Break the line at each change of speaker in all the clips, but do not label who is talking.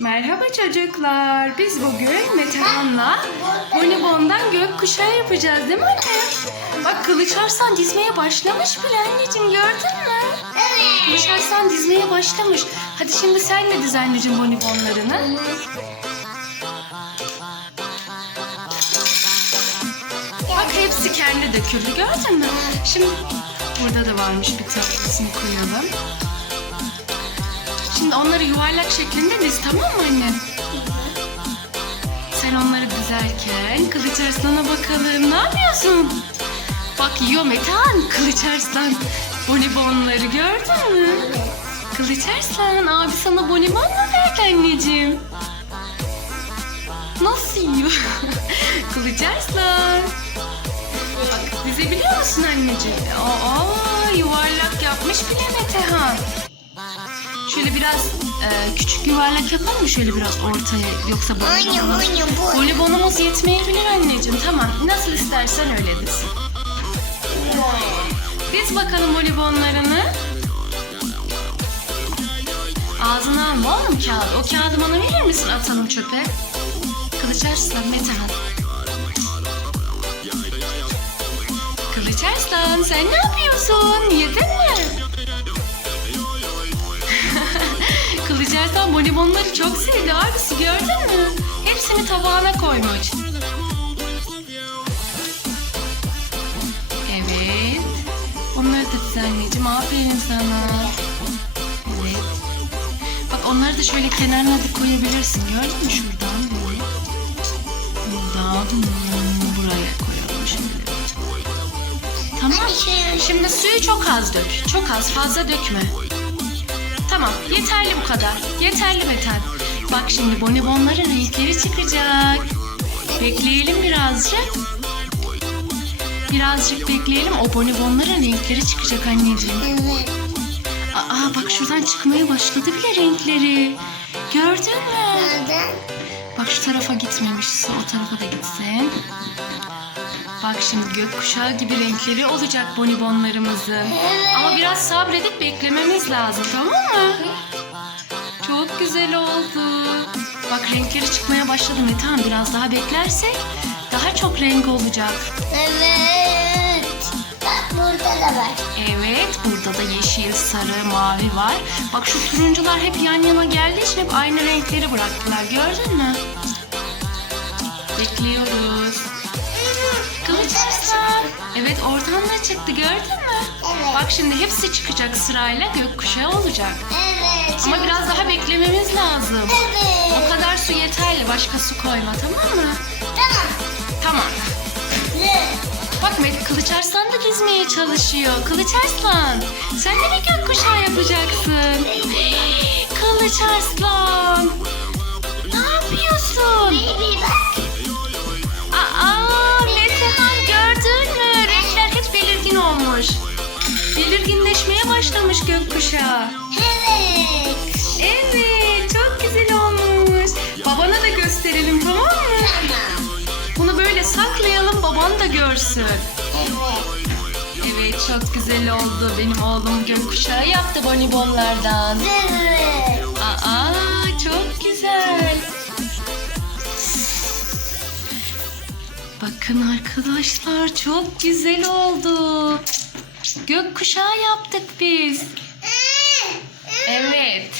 Merhaba çocuklar. Biz bugün Metehan'la Bonibon'dan gökkuşağı yapacağız değil mi anne? Bak Kılıç Arslan dizmeye başlamış bile anneciğim gördün mü?
Evet.
Kılıç Arslan dizmeye başlamış. Hadi şimdi sen de diz anneciğim Bonibonlarını. Bak hepsi kendi döküldü gördün mü? Şimdi burada da varmış bir tanesini koyalım. Şimdi onları yuvarlak şeklinde diz tamam mı anne? Sen onları dizerken Kılıç Arslan'a bakalım. Ne yapıyorsun? Bak yiyor Metehan Kılıç Arslan. Bonibonları gördün mü? Kılıç Arslan abi sana bonibon mu verdi anneciğim? Nasıl yiyor? Kılıç Arslan. Bak dizebiliyor musun anneciğim? Aa yuvarlak yapmış bile Metehan. Şöyle biraz e, küçük yuvarlak yapalım mı şöyle biraz ortaya yoksa
Anne,
bonibonumuz,
anne, bu.
bonibonumuz yetmeyebilir anneciğim. Tamam nasıl istersen öyle diz. Diz bakalım bonibonlarını. Ağzına alma oğlum kağıdı. O kağıdı bana verir misin atalım çöpe? Kılıç Arslan Metehan. Kılıç Arslan sen ne yapıyorsun? Yedin mi? Kılıç Arslan bonibonları çok sevdi abisi gördün mü? Hepsini tabağına koymuş. Evet. Onları da diz anneciğim. Aferin sana. Evet. Bak onları da şöyle kenarına da koyabilirsin. Gördün mü şuradan böyle. Buradan buraya koyalım şimdi. Tamam. Şimdi suyu çok az dök. Çok az fazla dökme. Tamam yeterli bu kadar. Yeterli Metan. Bak şimdi bonibonların renkleri çıkacak. Bekleyelim birazcık. Birazcık bekleyelim. O bonibonların renkleri çıkacak anneciğim.
Evet.
Aa bak şuradan çıkmaya başladı bile renkleri. Gördün mü? Bak şu tarafa gitmemişse o tarafa da gitsin. Bak şimdi gökkuşağı gibi renkleri olacak bonibonlarımızın. Ama biraz sabredip beklememiz lazım tamam mı? Çok güzel oldu. Bak renkleri çıkmaya başladı Metehan. Biraz daha beklersek daha çok renk olacak.
Evet. Bak burada da var.
Evet, burada da yeşil, sarı, mavi var. Bak şu turuncular hep yan yana geldiği için hep aynı renkleri bıraktılar. Gördün mü? Bekliyoruz. Evet, oradan da çıktı. Gördün mü?
Evet.
Bak şimdi hepsi çıkacak sırayla gökkuşağı olacak.
Evet.
Ama biraz daha beklememiz lazım. O
Evet.
kadar su yeterli. Başka su koyma tamam mı?
Tamam.
Tamam.
Ne?
Bak Met Kılıç Arslan da dizmeye çalışıyor. Kılıç Arslan sen de bir gökkuşağı yapacaksın. Kılıç Arslan. Ne yapıyorsun?
Baby
başlamış gökkuşağı.
Evet.
Evet çok güzel olmuş. Babana da gösterelim tamam mı?
Tamam.
Bunu böyle saklayalım baban da görsün.
Evet.
Evet çok güzel oldu. Benim oğlum gökkuşağı yaptı bonibonlardan.
Evet.
Aa çok güzel. Bakın arkadaşlar çok güzel oldu. Gökkuşağı yaptık biz. Evet.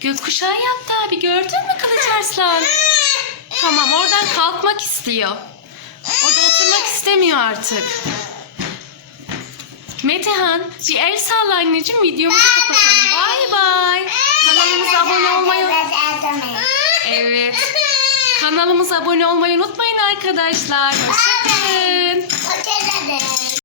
Gökkuşağı yaptı abi gördün mü Kılıç Arslan? Tamam oradan kalkmak istiyor. Orada oturmak istemiyor artık. Metehan bir el salla anneciğim videomuzu kapatalım. Bay bay. Kanalımıza abone olmayı Evet. Kanalımıza abone olmayı unutmayın arkadaşlar. Hoşçakalın.
Hoşçakalın.